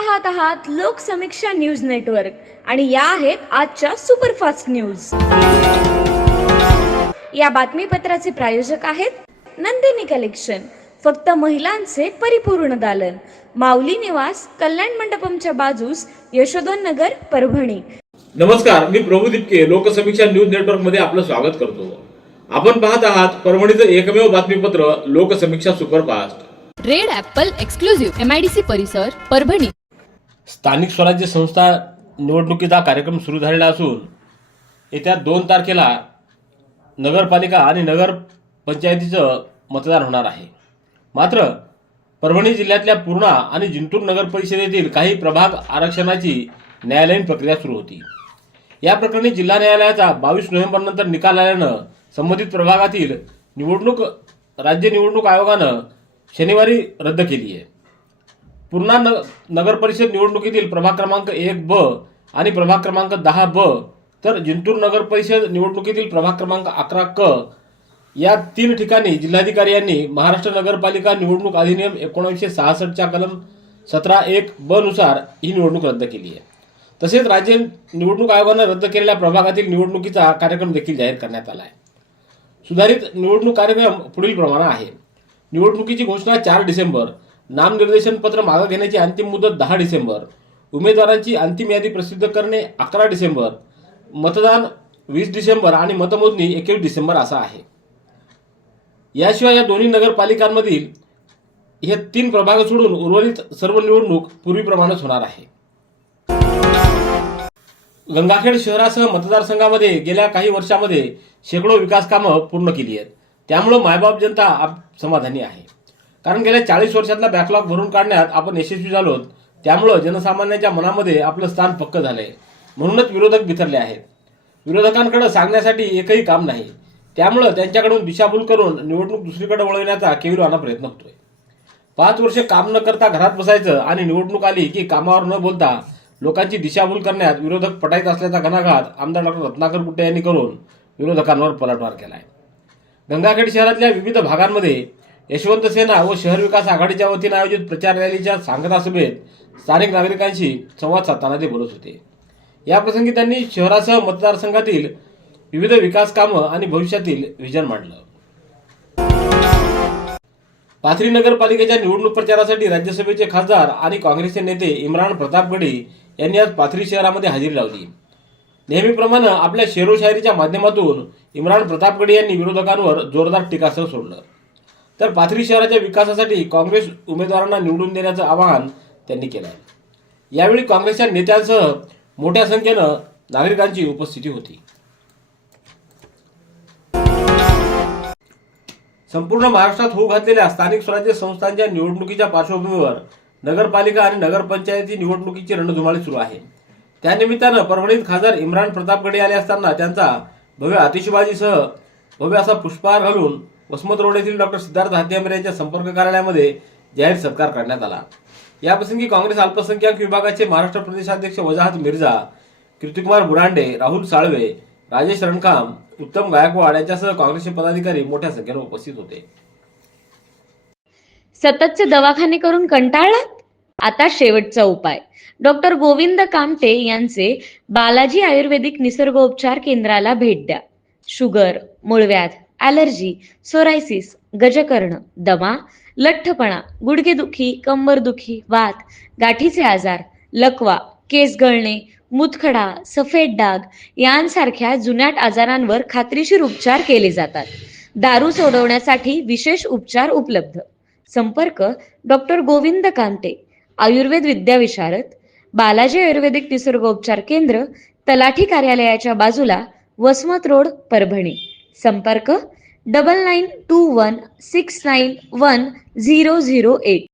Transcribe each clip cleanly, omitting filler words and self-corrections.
पाहत आहात Loksamiksha news network आणि या आहेत आजच्या सुपरफास्ट न्यूज। या बातमीपत्राचे प्रायोजक आहेत नंदिनी कलेक्शन, फक्त महिलांचे परिपूर्ण दालन, माऊली निवास, कल्याण मंडपमच्या बाजूस, यशोधन नगर, परभणी। नमस्कार, मी प्रभू दिपके लोकसमीक्षा न्यूज नेटवर्क मध्ये आपलं स्वागत करतो। आपण पाहत आहात परभणीचं एकमेव बातमीपत्र Loksamiksha superfast. Red Apple exclusive MIDC परिसर परभणी। स्थानिक स्वराज्य संस्था निवडणुकीचा कार्यक्रम सुरू झालेला असून येत्या 2 तारखेला नगरपालिका आणि नगर पंचायतीचं मतदान होणार आहे। मात्र परभणी जिल्ह्यातल्या पूर्णा आणि जिंतूर नगर परिषदेतील काही प्रभाग आरक्षणाची न्यायालयीन प्रक्रिया सुरू होती। या प्रकरणी जिल्हा न्यायालयाचा 22 नोव्हेंबरनंतर निकाल आल्यानं संबंधित प्रभागातील निवडणूक राज्य निवडणूक आयोगानं शनिवारी रद्द केली आहे। पूर्णा नगर परिषद निवडणुकीतील प्रभाग क्रमांक 1B आणि प्रभाग क्रमांक 10B तर जिंतूर नगर परिषद निवडणुकीतील प्रभाग क्रमांक 11K या 3 ठिकाणी जिल्हाधिकारी यांनी महाराष्ट्र नगरपालिका निवडणूक अधिनियम 1966 च्या कलम 17(1)B नुसार ही निवडणूक रद्द केली आहे। तसेच राज्य निवडणूक आयोगाने रद्द केलेल्या प्रभागातील निवडणुकीचा कार्यक्रम देखील जाहीर करण्यात आला आहे। सुधारित निवडणूक कार्यक्रम पुढील प्रमाणे आहे। निवडणुकीची घोषणा 4 डिसेंबर, नामनिर्देशन पत्र मागे घेण्याची अंतिम मुदत 10 डिसेंबर, उमेदवारांची अंतिम यादी प्रसिद्ध करणे 11 डिसेंबर, मतदान 20 डिसेंबर आणि मतमोजणी 21 डिसेंबर असा आहे। याशिवाय या दोन्ही नगरपालिकांमधील हे 3 प्रभाग सोडून उर्वरित सर्व निवडणूक पूर्वीप्रमाणेच होणार आहे। गंगाखेड शहरासह मतदारसंघामध्ये गेल्या काही वर्षांमध्ये शेकडो विकास कामं पूर्ण केली आहेत। त्यामुळे मायबाप जनता समाधानी आहे, कारण गेल्या 40 वर्षातला बॅकलॉग भरून काढण्यात आपण यशस्वी झालो। त्यामुळे जनसामान्यांच्या मनामध्ये आपलं स्थान पक्क झालंय, म्हणूनच विरोधक बिथरले आहेत। विरोधकांकडे सांगण्यासाठी एकही काम नाही, त्यामुळे त्यांच्याकडून दिशाभूल करून निवडणूक दुसरीकडे वळवण्याचा केविलवाना प्रयत्न होतोय। 5 वर्ष काम न करता घरात बसायचं आणि निवडणूक आली की कामावर न बोलता लोकांची दिशाभूल करण्यात विरोधक पटाईत असल्याचा घणाघात आमदार डॉ. रत्नाकर गुट्टे यांनी करून विरोधकांवर पलटवार केलाय। गंगाखेड शहरातल्या विविध भागांमध्ये यशवंत सेना व शहर विकास आघाडीच्या वतीने आयोजित प्रचार रॅलीच्या सांगता सभेत स्थानिक नागरिकांशी संवाद साधताना ते बोलत होते। याप्रसंगी त्यांनी शहरासह मतदारसंघातील विविध विकास कामं आणि भविष्यातील व्हिजन मांडलं। पाथरी नगरपालिकेच्या निवडणूक प्रचारासाठी राज्यसभेचे खासदार आणि काँग्रेसचे नेते इम्रान प्रतापगडी यांनी आज पाथरी शहरामध्ये हजेरी लावली। नेहमीप्रमाणे आपल्या शेरोशायरीच्या माध्यमातून इम्रान प्रतापगडी यांनी विरोधकांवर जोरदार टीकास्त्र सोडलं। तर पाथरी शहराच्या विकासासाठी काँग्रेस उमेदवारांना निवडून देण्याचं आवाहन त्यांनी केलं। यावेळी काँग्रेसच्या नेत्यांसह मोठ्या संख्येनं नागरिकांची उपस्थिती होती। संपूर्ण महाराष्ट्रात होऊ घातलेल्या स्थानिक स्वराज्य संस्थांच्या निवडणुकीच्या पार्श्वभूमीवर नगरपालिका आणि नगरपंचायती निवडणुकीची रणधुमाळी सुरू आहे। त्यानिमित्तानं परभणीत खासदार इम्रान प्रतापगडी आले असताना त्यांचा भव्य आतिषबाजीसह भव्य असा पुष्पहार घालून वसमत रोड येथील डॉ. सिद्धार्थ हातेंबर यांच्या संपर्क कार्यालयामध्ये जाहीर सत्कार करण्यात आला। याप्रसंगी काँग्रेस अल्पसंख्याक विभागाचे महाराष्ट्र प्रदेशाध्यक्ष वजाहत मिर्झा, कीर्तिकुमार बुरांडे, राहुल साळवे, राजेश रणखाम, उत्तम गायकवाड यांच्यासह काँग्रेसचे पदाधिकारी मोठ्या संख्येने उपस्थित होते। सततचे दवाखाने करून कंटाळलात? आता शेवटचा उपाय। डॉक्टर गोविंद कामटे यांचे बालाजी आयुर्वेदिक निसर्गोपचार केंद्राला भेट द्या। शुगर, मूळव्याध, ॲलर्जी, सोरायसिस, गजकर्ण, दमा, लठ्ठपणा, गुडघेदुखी, कंबरदुखी, वात, गाठीचे आजार, लकवा, केस गळणे, मूतखडा, सफेद डाग यांसारख्या जुनाट आजारांवर खात्रीशीर उपचार केले जातात। दारू सोडवण्यासाठी विशेष उपचार उपलब्ध। संपर्क डॉक्टर गोविंद कामटे, आयुर्वेद विद्याविशारद, बालाजी आयुर्वेदिक निसर्गोपचार केंद्र, तलाठी कार्यालयाच्या बाजूला, वसमत रोड, परभणी। संपर्क 9921691008।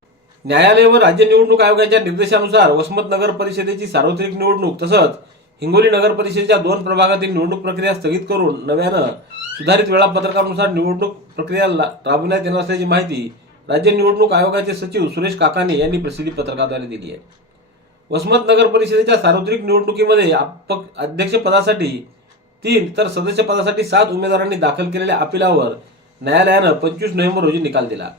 न्यायालय व राज्य निवडणूक आयोगाच्या निर्देशानुसार वसमत नगर परिषदेची सार्वत्रिक निवडणूक तसंच हिंगोली नगर परिषदेच्या 2 प्रभागातील निवडणूक प्रक्रिया स्थगित करून नव्यानं सुधारित वेळापत्रकानुसार निवडणूक प्रक्रिया राबविण्यात येणार असल्याची माहिती राज्य निवडणूक आयोगाचे सचिव सुरेश काकानी यांनी प्रसिद्धी पत्रकाद्वारे दिली आहे। वसमत नगर परिषदेच्या सार्वत्रिक निवडणुकीमध्ये अध्यक्षपदासाठी 3 तर सदस्यपदासाठी 7 उमेदवारांनी दाखल केलेल्या अपिलावर न्यायालयानं 25 नोव्हेंबर रोजी निकाल दिला।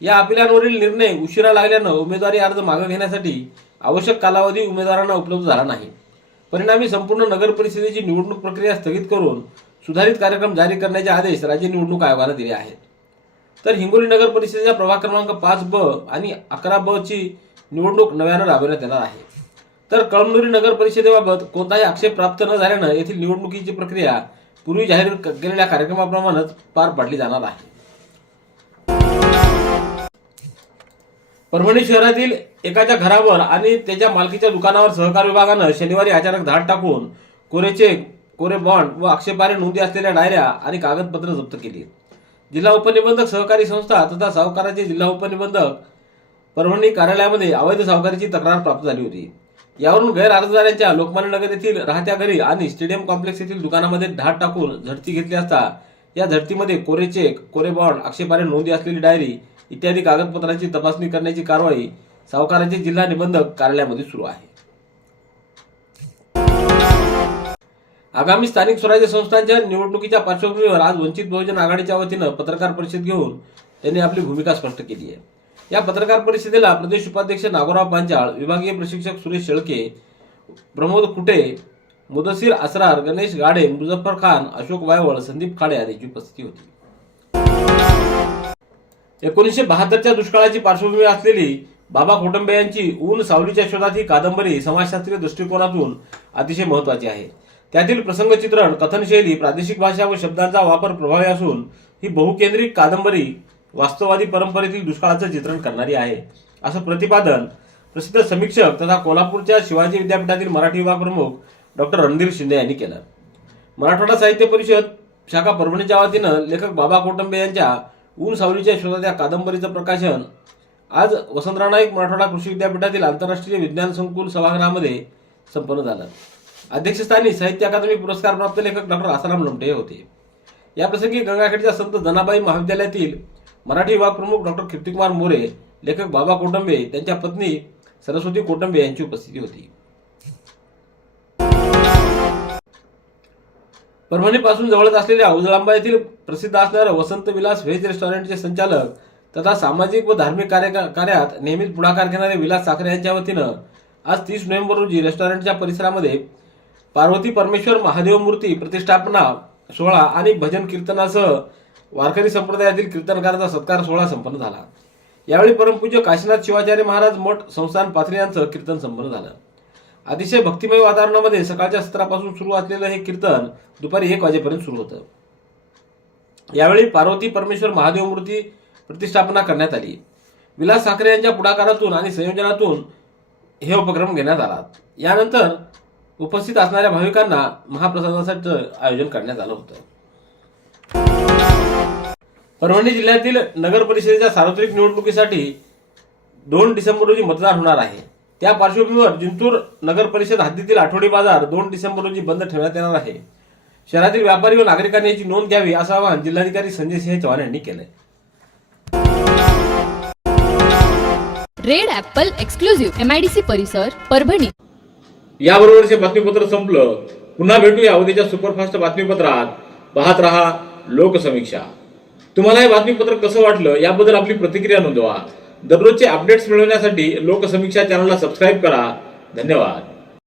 या अपिलांवरील निर्णय उशिरा लागल्यानं उमेदवारी अर्ज मागे घेण्यासाठी आवश्यक कालावधी उमेदवारांना उपलब्ध झाला नाही. परिणामी संपूर्ण नगर परिषदेची निवडणूक प्रक्रिया स्थगित करून सुधारित कार्यक्रम जारी करण्याचे आदेश राज्य निवडणूक आयोगाला दिले आहेत. तर हिंगोली नगर परिषदेच्या प्रभाग क्रमांक 5B आणि 11B ची निवडणूक नव्यानं राबवण्यात येणार आहे. तर कळमनुरी नगर परिषदेबाबत कोणताही आक्षेप प्राप्त न झाल्यानं येथील निवडणुकीची प्रक्रिया पूर्वी जाहीर केलेल्या कार्यक्रमाप्रमाणेच पार पाडली जाणार आहे. परभणी शहरातील एकाच्या घरावर आणि त्याच्या मालकीच्या दुकानावर सहकार विभागानं शनिवारी अचानक धाड टाकून कोरे चेक, कोरे बॉन्ड व आक्षेपार्ह नोंदी असलेल्या डायऱ्या आणि कागदपत्र जप्त केली. जिल्हा उपनिबंधक सहकारी संस्था तथा सावकाराचे जिल्हा उपनिबंधक परभणी कार्यालयामध्ये अवैध सावकारीची तक्रार प्राप्त झाली होती. यावरून गैर अर्जदारांच्या लोकमान्य नगर येथील राहत्या घरी आणि स्टेडियम कॉम्प्लेक्स येथील दुकानामध्ये धाड टाकून झडती घेतली असता या झडतीमध्ये कोरे चेक, कोरे बॉन्ड, आक्षेपार्ह नोंदी असलेली डायरी इत्यादी कागदपत्रांची तपासणी करण्याची कारवाई सावकाराचे जिल्हा निबंधक कार्यालयामध्ये सुरू आहे. आगामी स्थानिक स्वराज्य संस्थांच्या निवडणुकीच्या पार्श्वभूमीवर आज वंचित बहुजन आघाडीच्या वतीनं पत्रकार परिषद घेऊन त्यांनी आपली भूमिका स्पष्ट केली आहे. या पत्रकार परिषदेला प्रदेश उपाध्यक्ष नागोराव पांचाळ, विभागीय प्रशिक्षक सुरेश शेळके, प्रमोद कुटे, मुदसीर असरार, गणेश गाडे, मुझफ्फर खान, अशोक वायवळ, संदीप खाडे आदींची उपस्थिती होती. 1972च्या दुष्काळाची पार्श्वभूमी असलेली बाबा कोटंबे यांची ऊन सावलीच्या शोधात ही कादंबरी समाजशास्त्रीय दृष्टिकोनातून अतिशय महत्वाची आहे. त्यातील प्रसंगचित्रण, कथनशैली, प्रादेशिक भाषा व शब्दांचा वापर प्रभावी असून ही बहुकेंद्रिक कादंबरी वास्तववादी परंपरेतील दुष्काळाचं चित्रण करणारी आहे, असं प्रतिपादन प्रसिद्ध समीक्षक तथा कोल्हापूरच्या शिवाजी विद्यापीठातील मराठी विभाग प्रमुख डॉक्टर रणधीर शिंदे यांनी केलं. मराठवाडा साहित्य परिषद शाखा परभणीच्या वतीनं लेखक बाबा कोटंबे यांच्या ऊन सावलीच्या शोधात या कादंबरीचं प्रकाशन आज वसंतराव नाईक मराठवाडा कृषी विद्यापीठातील आंतरराष्ट्रीय विज्ञान संकुल सभागृहामध्ये संपन्न झालं. अध्यक्षस्थानी साहित्य अकादमी पुरस्कार प्राप्त लेखक डॉक्टर आसाराम लोमटे होते. याप्रसंगी गंगाखेडच्या संत जनाबाई महाविद्यालयातील मराठी विभाग प्रमुख डॉक्टर कीर्तिकुमार मोरे, लेखक बाबा कोटंबे, त्यांच्या पत्नी सरस्वती कोटंबे यांची उपस्थिती होती. परभणीपासून जवळच असलेल्या उजळांबा येथील प्रसिद्ध असणारं वसंत विलास व्हेज रेस्टॉरंटचे संचालक तथा सामाजिक व धार्मिक कार्यात नेहमीच पुढाकार घेणारे विलास साखरे यांच्या वतीनं आज 30 नोव्हेंबर रोजी रेस्टॉरंटच्या परिसरामध्ये पार्वती परमेश्वर महादेव मूर्ती प्रतिष्ठापना सोहळा आणि भजन कीर्तनासह वारकरी संप्रदायातील कीर्तनकाराचा सत्कार सोहळा संपन्न झाला. यावेळी परमपूज्य काशीनाथ शिवाचार्य महाराज मठ संस्थान पाथरी यांचं कीर्तन संपन्न झालं. अतिशय भक्तिमय वातावरणामध्ये सकाळच्या सत्रापासून सुरू असलेलं हे कीर्तन दुपारी 1 वाजेपर्यंत सुरू होतं. यावेळी पार्वती परमेश्वर महादेव मूर्ती प्रतिष्ठापना करण्यात आली. विलास साखरे यांच्या पुढाकारातून आणि संयोजनातून हे उपक्रम घेण्यात आला. यानंतर उपस्थित असणाऱ्या भाविकांना महाप्रसादाचं आयोजन करण्यात आलं होतं. परभणी जिल्ह्यातील नगर परिषदेच्या सार्वत्रिक निवडणुकीसाठी 2 डिसेंबर रोजी मतदान होणार आहे. त्या पार्श्वभूमीवर जिंतूर नगर परिषद हद्दीतील आठवडी बाजार 2 डिसेंबर रोजी बंद ठेवण्यात येणार आहे. शहरातील व्यापारी व नागरिकांनी याची नोंद घ्यावी असं आवाहन जिल्हाधिकारी संजय सिंह चव्हाण यांनी केलंय. रेड ॲपल एक्सक्लुझिव्ह MIDC परिसर परभणी. याबरोबरचे बातमीपत्र संपलं. पुन्हा भेटूया उद्याच्या सुपरफास्ट बातमीपत्रात. पाहत रहा लोकसमीक्षा. तुम्हाला हे बातमीपत्र कसं वाटलं याबद्दल आपली प्रतिक्रिया नोंदवा. दररोजचे अपडेट्स मिळवण्यासाठी लोकसमीक्षा चॅनलला सबस्क्राईब करा. धन्यवाद.